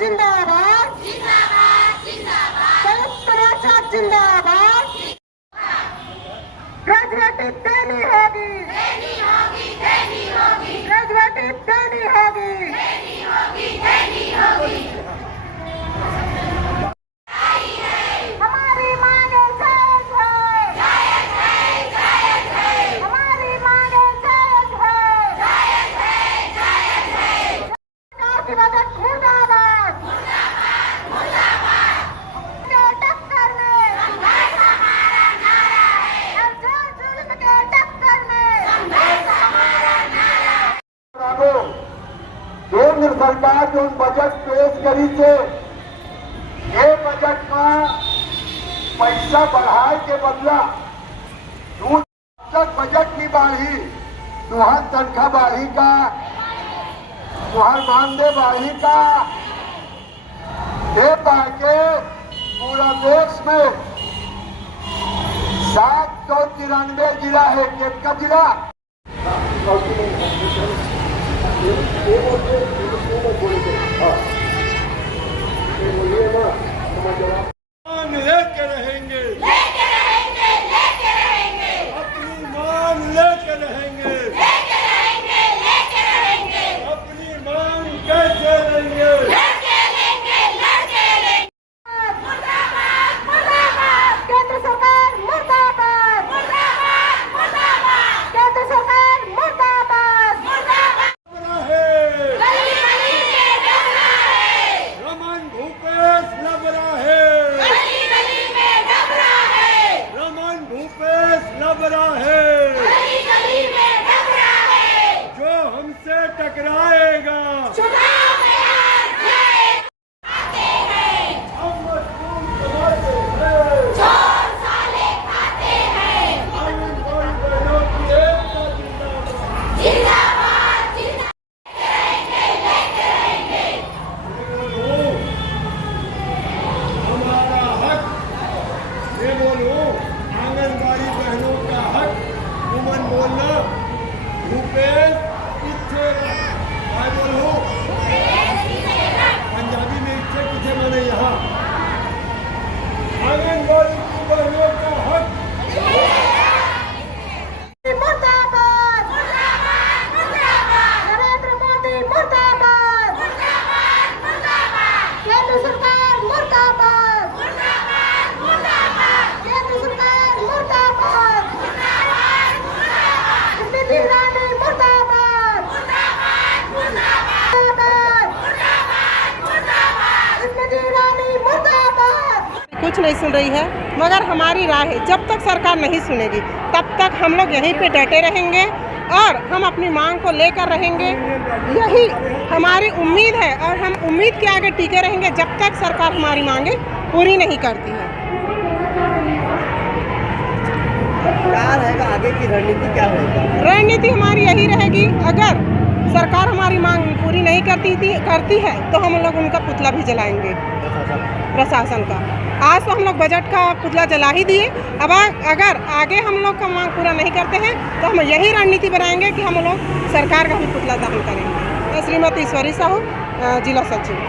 जिंदाबाद जिंदाबाद जिंदाबाद संयुक्त मोर्चा जिंदाबाद। ग्रेजुएटी देनी होगी देनी होगी देनी होगी ग्रेजुएटी देनी होगी देनी होगी देनी होगी। हमारी मांगे जायज है जायज है जायज है हमारी मांगे जायज है जायज है जायज है। की बजट मुर्दाबाद मुर्दाबाद मुर्दाबाद के टक्कर में संघर्ष हमारा नारा है और जो जुल्म के टक्कर में संघर्ष हमारा नारा है। केंद्र सरकार जो बजट पेश करी थे ये बजट में पैसा बढ़ाए के बदला तक बजट की बढ़ी तुहार तनख्वाह बढ़ी का तुहार मानदेय बढ़ी का ये के पूरा देश में 793 जिला है। कितना जिला लेके रहेंगे लेके रहेंगे लेके रहेंगे अपनी मांग लेके रहेंगे लेके रहेंगे लेके रहेंगे अपनी मांग कैसे लेंगे लड़के लेंगे लड़के लेंगे। मुर्दाबाद मुर्दाबाद केंद्र सरकार मुर्दाबाद मुर्दाबाद मुर्दाबाद केंद्र सरकार मुर्दाबाद मुर्दाबाद। गली गली में दब रहा है रमन भूपेश लब रहा है गली गली में दब रहा है रमन भूपेश लब रहा है गली गली में दब रहा है। जो हमसे टकराएगा चुनाव में हार जाए आते हैं हम मजबूर समाज हैं चोर साले खाते हैं आंगनबाड़ी बहनों की एकता जिंदाबाद जिंदाबाद जिंदाबाद लेके रहेंगे बोलो हमारा हक ये बोलो आंगनबाड़ी बहनों का हक तुमन बोलना भूपेश किथे काय बोलो पंजाबी में इच्छे किथे माने यहाँ आंगनबाड़ी की बहनों का हक मुर्दाबाद मुर्दाबाद मुर्दाबाद नरेंद्र मोदी मुर्दाबाद मुर्दाबाद मुर्दाबाद केंद्र सरकार मुर्दाबाद मुर्दाबाद मुर्दाबाद केंद्र सरकार मुर्दाबाद मुर्दाबाद मुर्दाबाद स्मृति ईरानी मुर्दाबाद मुर्दाबाद मुर्दाबाद मुर्दाबाद मुर्दाबाद स्मृति ईरानी मुर्दाबाद। कुछ नहीं सुन रही है मगर हमारी राय है जब तक सरकार नहीं सुनेगी तब तक हम लोग यहीं पे डटे रहेंगे और हम अपनी मांग को लेकर रहेंगे। यही हमारी उम्मीद है और हम उम्मीद के आगे टिके रहेंगे जब तक सरकार हमारी मांगे पूरी नहीं करती है। क्या रहेगा आगे की रणनीति क्या रहेगी? रणनीति हमारी यही रहेगी अगर सरकार हमारी मांग पूरी नहीं करती है तो हम लोग उनका पुतला भी जलाएंगे प्रशासन का। आज तो हम लोग बजट का पुतला जला ही दिए। अब अगर आगे हम लोग का मांग पूरा नहीं करते हैं तो हम यही रणनीति बनाएंगे कि हम लोग सरकार का भी पुतला दहन करेंगे। मैं श्रीमती ईश्वरी साहू जिला सचिव।